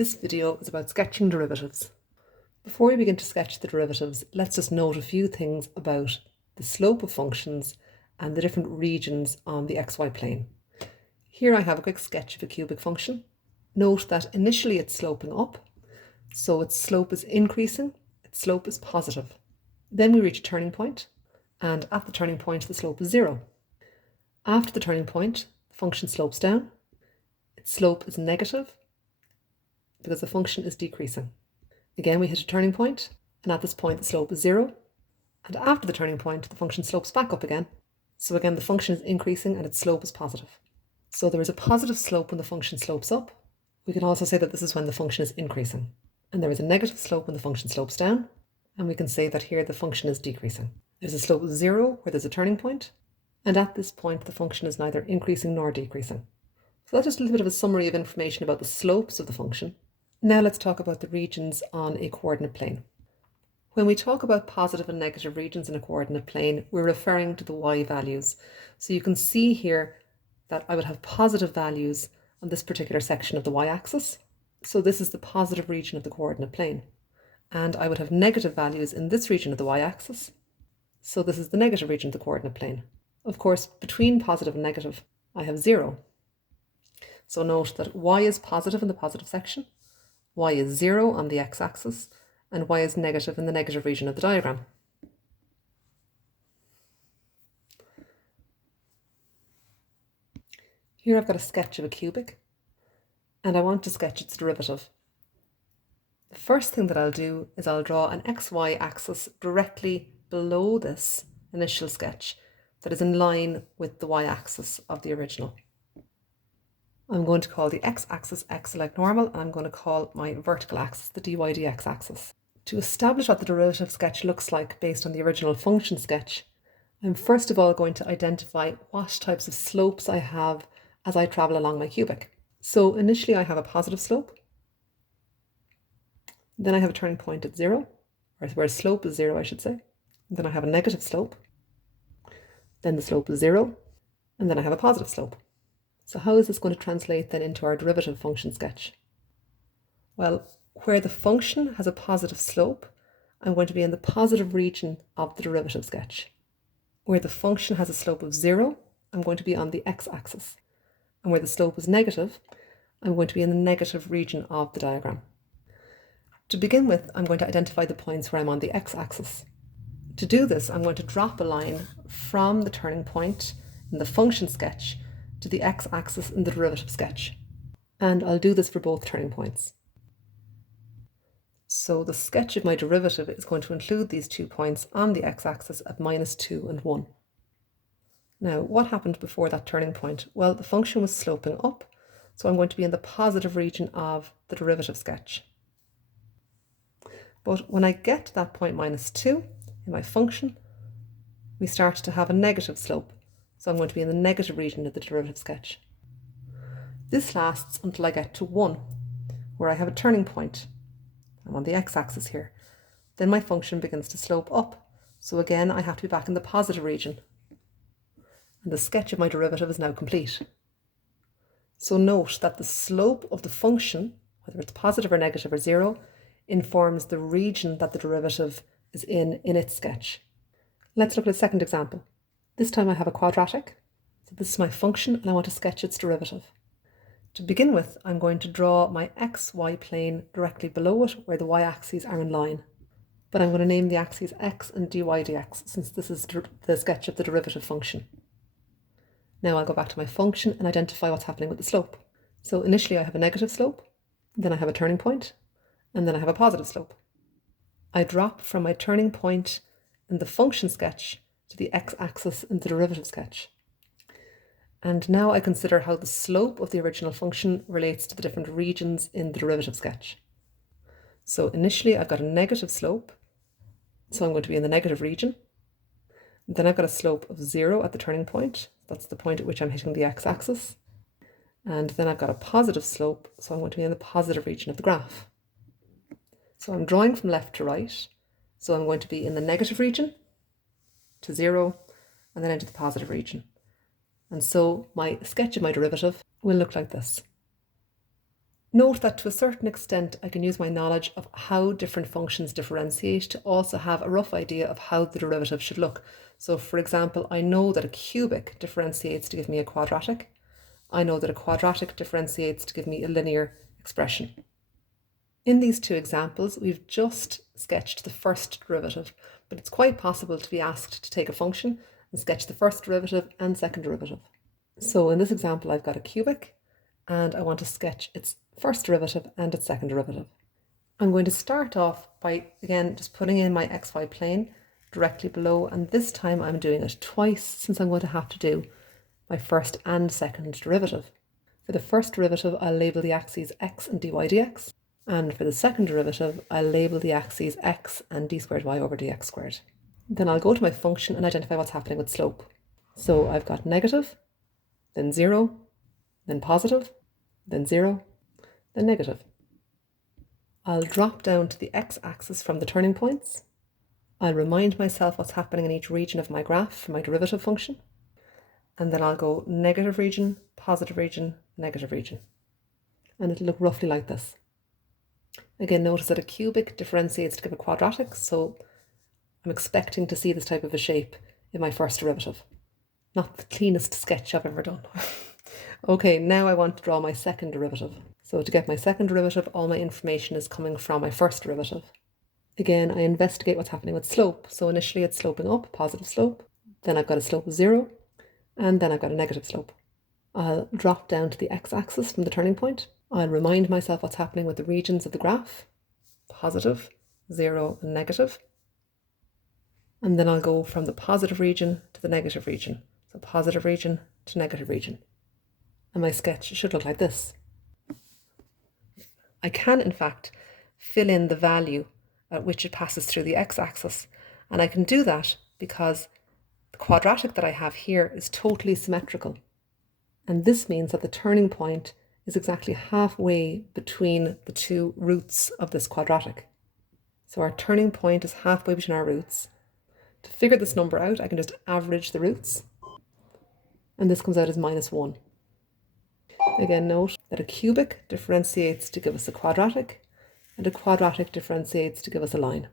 This video is about sketching derivatives. Before we begin to sketch the derivatives, let's just note a few things about the slope of functions and the different regions on the xy plane. Here I have a quick sketch of a cubic function. Note that initially it's sloping up, so its slope is increasing, its slope is positive. Then we reach a turning point, and at the turning point the slope is 0. After the turning point, the function slopes down. Its slope is negative because the function is decreasing. Again, we hit a turning point, and at this point the slope is 0. And after the turning point, the function slopes back up again. So again, the function is increasing and its slope is positive. So there is a positive slope when the function slopes up. We can also say that this is when the function is increasing. And there is a negative slope when the function slopes down. And we can say that here the function is decreasing. There's a slope of 0 where there's a turning point. And at this point, the function is neither increasing nor decreasing. So that's just a little bit of a summary of information about the slopes of the function. Now let's talk about the regions on a coordinate plane. When we talk about positive and negative regions in a coordinate plane, we're referring to the y values. So you can see here that I would have positive values on this particular section of the y-axis. So this is the positive region of the coordinate plane. And I would have negative values in this region of the y-axis. So this is the negative region of the coordinate plane. Of course, between positive and negative, I have 0. So note that y is positive in the positive section, y is 0 on the x-axis, and y is negative in the negative region of the diagram. Here I've got a sketch of a cubic, and I want to sketch its derivative. The first thing that I'll do is I'll draw an xy axis directly below this initial sketch that is in line with the y-axis of the original. I'm going to call the x-axis x like normal, and I'm going to call my vertical axis the dy dx axis. To establish what the derivative sketch looks like based on the original function sketch, I'm first of all going to identify what types of slopes I have as I travel along my cubic. So initially I have a positive slope, then I have a turning point at 0, or where slope is 0 I should say, then I have a negative slope, then the slope is 0, and then I have a positive slope. So how is this going to translate then into our derivative function sketch? Well, where the function has a positive slope, I'm going to be in the positive region of the derivative sketch. Where the function has a slope of 0, I'm going to be on the x-axis. And where the slope is negative, I'm going to be in the negative region of the diagram. To begin with, I'm going to identify the points where I'm on the x-axis. To do this, I'm going to drop a line from the turning point in the function sketch to the x-axis in the derivative sketch. And I'll do this for both turning points. So the sketch of my derivative is going to include these 2 points on the x-axis at -2 and 1. Now, what happened before that turning point? Well, the function was sloping up, so I'm going to be in the positive region of the derivative sketch. But when I get to that point -2 in my function, we start to have a negative slope. So I'm going to be in the negative region of the derivative sketch. This lasts until I get to 1, where I have a turning point. I'm on the x-axis here. Then my function begins to slope up. So again, I have to be back in the positive region. And the sketch of my derivative is now complete. So note that the slope of the function, whether it's positive or negative or 0, informs the region that the derivative is in its sketch. Let's look at a second example. This time I have a quadratic. So this is my function and I want to sketch its derivative. To begin with, I'm going to draw my xy plane directly below it where the y-axes are in line. But I'm going to name the axes x and dy dx since this is the sketch of the derivative function. Now I'll go back to my function and identify what's happening with the slope. So initially I have a negative slope, then I have a turning point, and then I have a positive slope. I drop from my turning point in the function sketch to the x-axis in the derivative sketch. And now I consider how the slope of the original function relates to the different regions in the derivative sketch. So initially I've got a negative slope, so I'm going to be in the negative region. Then I've got a slope of 0 at the turning point. That's the point at which I'm hitting the x-axis. And then I've got a positive slope, so I'm going to be in the positive region of the graph. So I'm drawing from left to right. So I'm going to be in the negative region to 0 and then into the positive region. And so my sketch of my derivative will look like this. Note that to a certain extent I can use my knowledge of how different functions differentiate to also have a rough idea of how the derivative should look. So for example, I know that a cubic differentiates to give me a quadratic. I know that a quadratic differentiates to give me a linear expression. In these two examples, we've just sketched the first derivative, but it's quite possible to be asked to take a function and sketch the first derivative and second derivative. So in this example, I've got a cubic and I want to sketch its first derivative and its second derivative. I'm going to start off by, again, just putting in my xy plane directly below, and this time I'm doing it twice since I'm going to have to do my first and second derivative. For the first derivative, I'll label the axes x and dy dx, and for the second derivative, I'll label the axes x and d squared y over dx squared. Then I'll go to my function and identify what's happening with slope. So I've got negative, then 0, then positive, then 0, then negative. I'll drop down to the x-axis from the turning points. I'll remind myself what's happening in each region of my graph for my derivative function. And then I'll go negative region, positive region, negative region. And it'll look roughly like this. Again, notice that a cubic differentiates to give a quadratic, so I'm expecting to see this type of a shape in my first derivative. Not the cleanest sketch I've ever done. Okay, now I want to draw my second derivative. So to get my second derivative, all my information is coming from my first derivative. Again, I investigate what's happening with slope. So initially it's sloping up, positive slope. Then I've got a slope of 0, and then I've got a negative slope. I'll drop down to the x-axis from the turning point. I'll remind myself what's happening with the regions of the graph, positive, 0, and negative. And then I'll go from the positive region to the negative region. So positive region to negative region. And my sketch should look like this. I can, in fact, fill in the value at which it passes through the x-axis. And I can do that because the quadratic that I have here is totally symmetrical. And this means that the turning point is exactly halfway between the two roots of this quadratic. So our turning point is halfway between our roots. To figure this number out, I can just average the roots. And this comes out as -1. Again, note that a cubic differentiates to give us a quadratic, and a quadratic differentiates to give us a line.